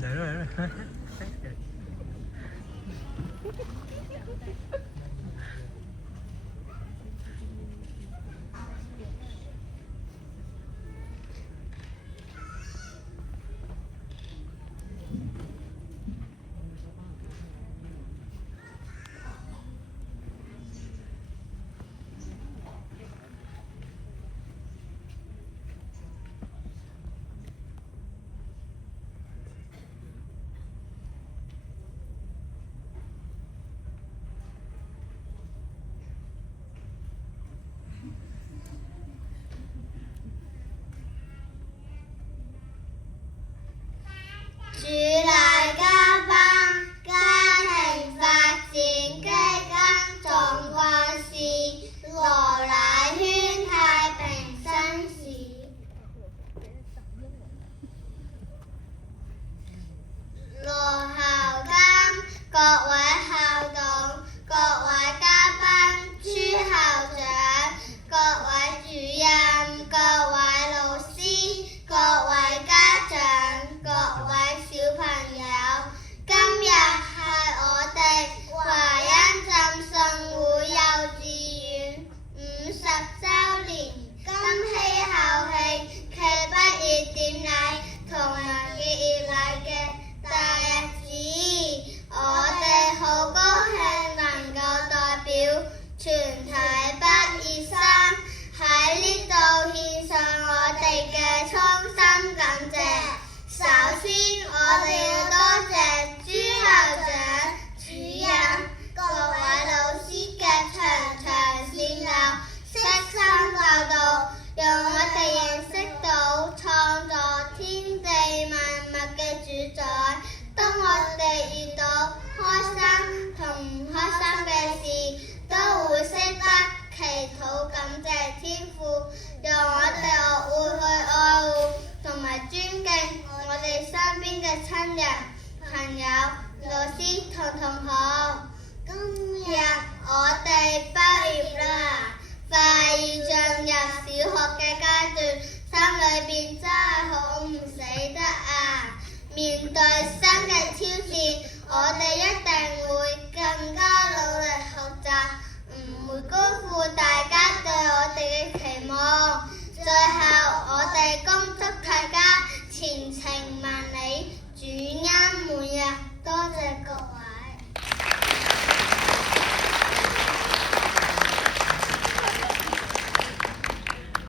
嚟啦嚟啦！主乃家班，家庭發展基金總幹事羅乃萱太平紳士。羅校監、各位校董、各位嘉賓、朱校長、各位主任、各位老師、各位家長、各位小朋友，今日係我哋華恩浸信會幼稚園50週年金禧校慶暨畢業典禮同埋結業禮嘅大日子，我哋好高興能夠代表全體畢業生喺呢度獻上我哋嘅衷心感謝。首先，我哋要多謝朱校長、主任、各位老師嘅長長善友、悉心教導，讓我哋認識到創造天地萬物嘅主宰。當我哋遇到開心同唔開心嘅事，都會識得祈禱感謝天父，讓我哋學會去愛護同埋尊敬我哋身邊嘅親人、朋友、老師同同學。今日我哋畢業啦，快要進入小學嘅階段，心裏邊真係好唔捨得啊！面對新嘅挑戰，我哋